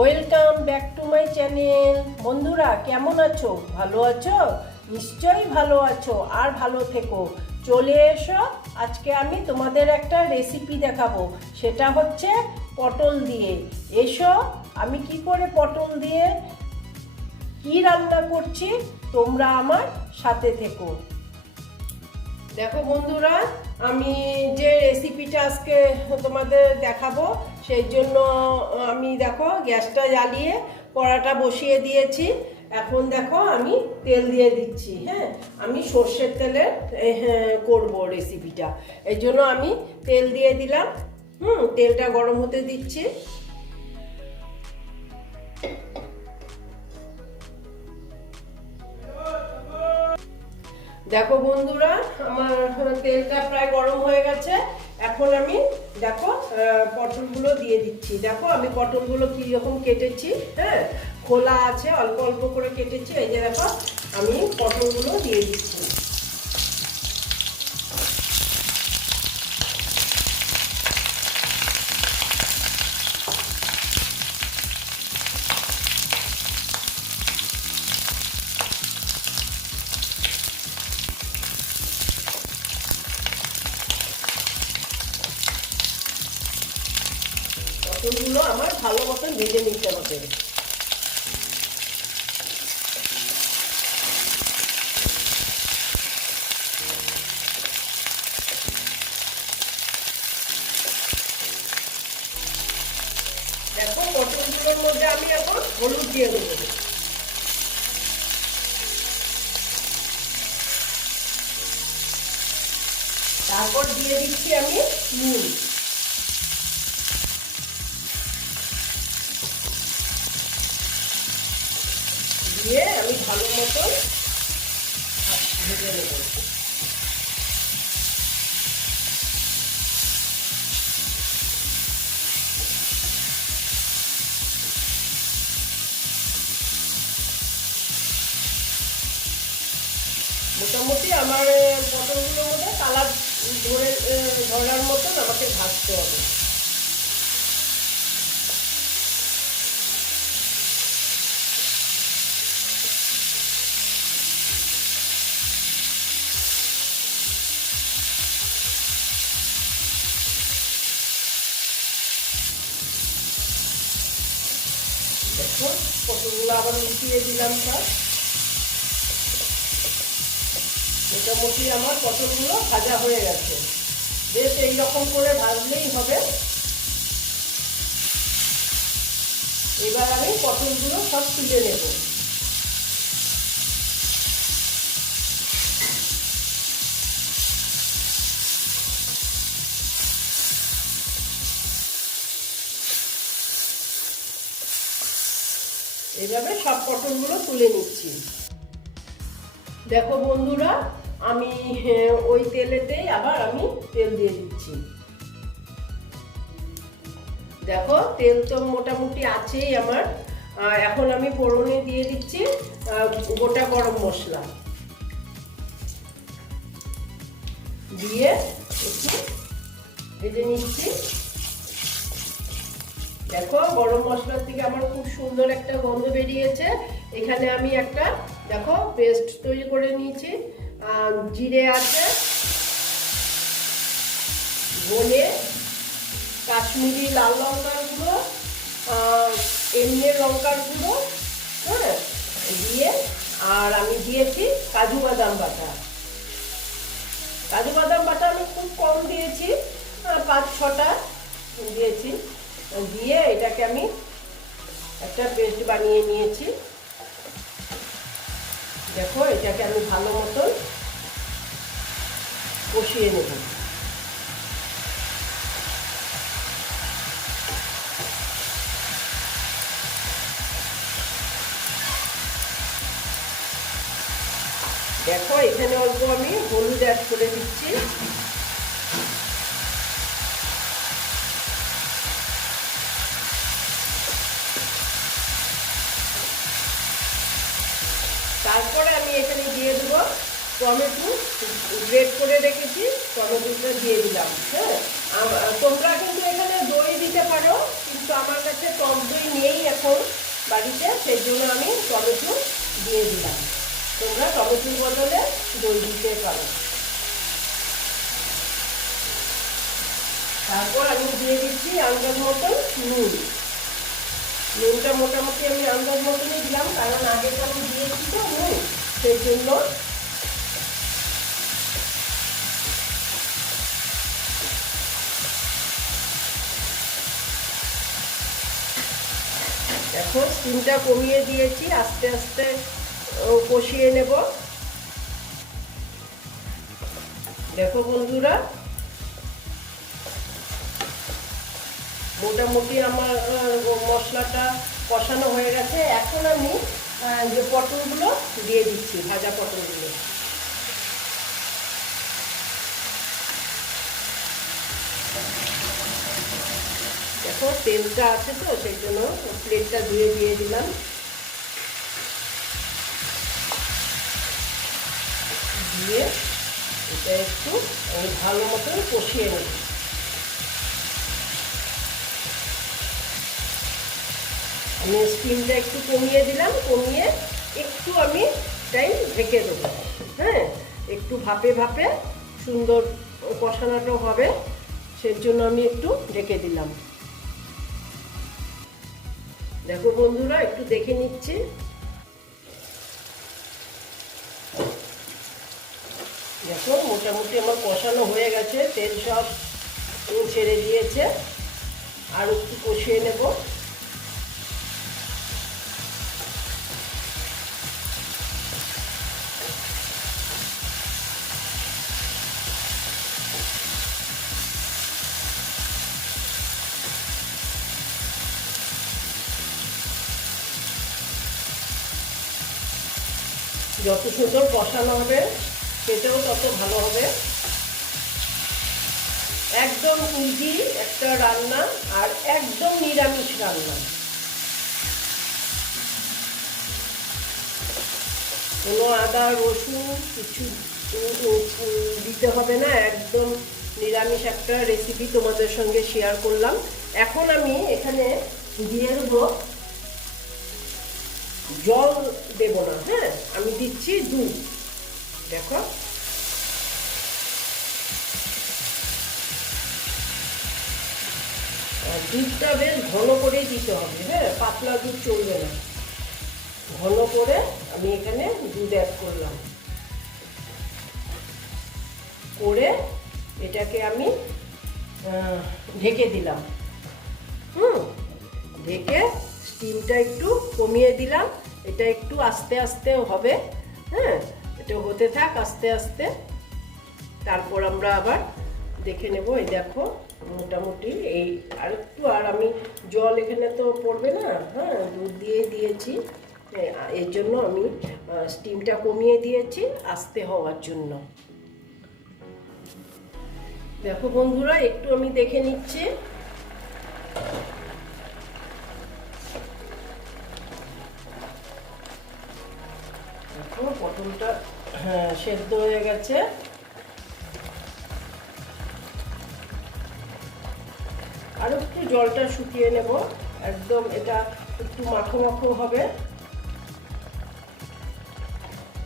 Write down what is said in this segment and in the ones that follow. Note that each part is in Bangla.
Welcome back to my channel বন্ধুরা, কেমন আছো? ভালো আছো? নিশ্চয়ই ভালো আছো আর ভালো থেকো। চলে এসো, আজকে আমি তোমাদের একটা রেসিপি দেখাবো। সেটা হচ্ছে পটল দিয়ে। এসো, আমি কি করে পটল দিয়ে কি রান্না করছি তোমরা আমার সাথে থেকো। দেখো বন্ধুরা, আমি যে রেসিপিটা আজকে তোমাদের দেখাবো সেই জন্য আমি দেখো গ্যাসটা জ্বালিয়ে কড়াটা বসিয়ে দিয়েছি। এখন দেখো আমি তেল দিয়ে দিচ্ছি হ্যাঁ? আমি সর্ষের তেলে করব রেসিপিটা এই জন্য আমি তেল দিয়ে দিলাম। হুম, তেলটা গরম হতে দিচ্ছি। দেখো বন্ধুরা, আমার তেলটা প্রায় গরম হয়ে গেছে। এখন আমি দেখো পটলগুলো দিয়ে দিচ্ছি। দেখো, আমি পটলগুলো কীরকম কেটেছি হ্যাঁ? খোলা আছে, অল্প অল্প করে কেটেছি। এই যে দেখো, আমি পটলগুলো দিয়ে দিচ্ছি। পটলগুলো আমার ভালো মতন ভেজে নিতে হবে। দেখো পটলগুলোর মধ্যে আমি এখন হলুদ দিয়ে দেবো। তারপর দিয়ে দিচ্ছি আমি নুন। দিয়ে আমি ভালো মতো ভেজে নেব। মোটামুটি আমার পটলগুলোর মধ্যে কালার ধরে ধরার মতন আমাকে ভাজতে হবে। দেখো পটলগুলো আবার মিশিয়ে দিলাম সব মোটামুটি আমার পটলগুলো ভাজা হয়ে গেছে। বেশ এইরকম করে ভাজলেই হবে। এবার আমি পটলগুলো সব তুলে নেব। এইভাবে সব পটলগুলো তুলে নিচ্ছি। দেখো বন্ধুরা, আমি ওই তেলেতেই আবার আমি তেল দিয়ে দিচ্ছি। দেখো, তেল তো মোটামুটি আছেই আমার। এখন আমি ফোড়নে দিয়ে দিচ্ছি গোটা গরম মশলা। দিয়ে একটু ভেজে নিচ্ছি। দেখো, গরম মশলার থেকে আমার খুব সুন্দর একটা গন্ধ বেরিয়েছে। এখানে আমি একটা, দেখো পেস্ট তৈরি করে নিয়েছি। জিরে আছে, ধনে, কাশ্মীরি লাল লঙ্কার গুঁড়ো এমনি লঙ্কার গুঁড়ো হ্যাঁ দিয়ে, আর আমি দিয়েছি কাজু বাদাম বাটা। কাজু বাদাম বাটা আমি খুব কম দিয়েছি পাঁচ ছটা দিয়েছি। দিয়ে এটাকে আমি একটা পেস্ট বানিয়ে নিয়েছি। দেখো, এটাকে আমি ভালো মতন কষিয়ে নেব। দেখো, এখানে অল্প আমি হলুদ অ্যাড করে দিচ্ছি। তারপরে আমি এখানে দিয়ে দেবো টমেটো, গ্রেট করে রেখেছি, টমেটোটা দিয়ে দিলাম হ্যাঁ? তোমরা কিন্তু এখানে দই দিতে পারো, কিন্তু আমার কাছে টক দই নেই এখন বাড়িতে সেই জন্য আমি টমেটো দিয়ে দিলাম। তোমরা টমেটোর বদলে দই দিতে পারো। তারপর আমি দিয়ে দিচ্ছি আন্দাজ মতন নুন। নুনটা মোটামুটি আমি আন্দাজ মতনই দিলাম, কারণ আগে তো আমি দিয়েছি তো নুন, সেই জন্য। এখন স্টিমটা কমিয়ে দিয়েছি, আস্তে আস্তে কষিয়ে নেব। দেখো বন্ধুরা মোটামুটি আমার মশলাটা কষানো হয়ে গেছে। এখন আমি যে পটলগুলো দিয়ে দিচ্ছি, ভাজা পটলগুলো। দেখো, তেলটা আছে তো, সেই জন্য প্লেটটা ধুয়ে দিয়ে দিলাম। দিয়ে এটা একটু ভালো মতন কষিয়ে নেব। আমি স্টিমটা একটু কমিয়ে দিলাম, কমিয়ে একটু আমি টাইম ঢেকে দেবো। হ্যাঁ একটু ভাপে ভাপে সুন্দর কষানোটা হবে সেই জন্য আমি একটু ঢেকে দিলাম। দেখো বন্ধুরা, একটু দেখে নিচ্ছি। দেখো, মোটামুটি আমার কষানো হয়ে গেছে, তেল সব ছেড়ে দিয়েছে। আর একটু কষিয়ে নেব। যত সুন্দর কষানো হবে, খেতেও তত ভালো হবে। একদম ইজি একটা রান্না আর একদম নিরামিষ রান্না। কোনো আদা, রসুন কিছু দিতে হবে না, একদম নিরামিষ একটা রেসিপি তোমাদের সঙ্গে শেয়ার করলাম। এখন আমি এখানে দিয়ে দেবো জল দেব না হ্যাঁ? আমি দিচ্ছি দুধ। দেখো। দুধটা বেশ ঘন করেই দিতে হবে হ্যাঁ? পাতলা দুধ চলবে না। ঘন করে আমি এখানে দুধ অ্যাড করলাম। করে এটাকে আমি ঢেকে দিলাম। হুম? ঢেকে স্টিমটা একটু কমিয়ে দিলাম। এটা একটু আস্তে আস্তে হবে হ্যাঁ? এটা হতে থাক আস্তে আস্তে। তারপর আমরা আবার দেখে নেব, এই দেখো, মোটামুটি এই আর একটু আর আমি জল এখানে তো পড়বে না হ্যাঁ দুধ দিয়ে দিয়েছি। এর জন্য আমি স্টিমটা কমিয়ে দিয়েছি আস্তে হওয়ার জন্য। দেখো বন্ধুরা, একটু আমি দেখে নিচ্ছি। দেখো, পটলটা হ্যাঁ সেদ্ধ হয়ে গেছে। আর একটু জলটা শুকিয়ে নেব। একদম এটা একটু মাখো মাখো হবে।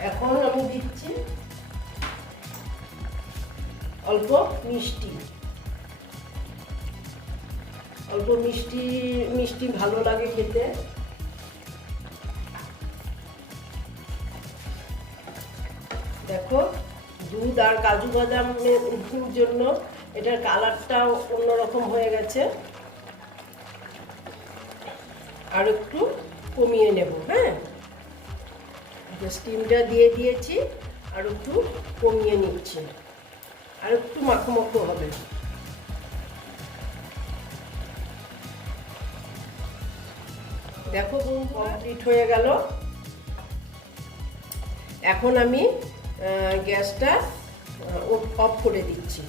এখন আমি দিচ্ছি অল্প মিষ্টি। অল্প মিষ্টি মিষ্টি ভালো লাগে খেতে। দুধ আর কাজু বাদামের জন্য এটার কালারটাও অন্যরকম হয়ে গেছে। আর একটু কমিয়ে নেব হ্যাঁ? স্টিমটা দিয়ে দিয়েছি, আর একটু কমিয়ে নিচ্ছি। আর একটু মাখো মাখো হবে। দেখো কমপ্লিট হয়ে গেল। এখন আমি গ্যাসটা অফ করে দিচ্ছি।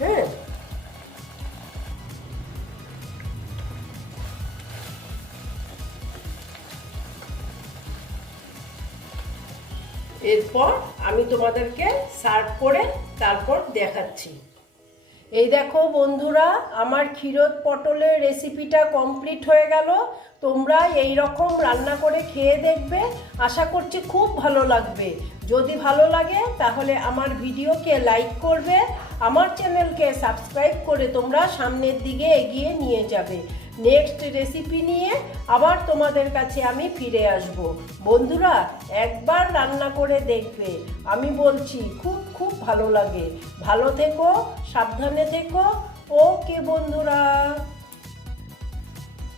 হ্যাঁ? এরপর আমি তোমাদেরকে সার্ভ করে তারপর দেখাচ্ছি। এই দেখো বন্ধুরা, আমার ক্ষীরোদ পটলের রেসিপিটা কমপ্লিট হয়ে গেল। তোমরা এই রকম রান্না করে খেয়ে দেখবে। আশা করছি খুব ভালো লাগবে। যদি ভালো লাগে, তাহলে আমার ভিডিওকে লাইক করবে, আমার চ্যানেলকে সাবস্ক্রাইব করে তোমরা সামনের দিকে এগিয়ে নিয়ে যাবে। নেক্সট রেসিপি নিয়ে আবার তোমাদের কাছে আমি ফিরে আসব। বন্ধুরা, একবার রান্না করে দেখবে। আমি বলছি, খুব খুব ভালো লাগে। ভালো থেকো, সাবধানে থেকো। ওকে, বন্ধুরা।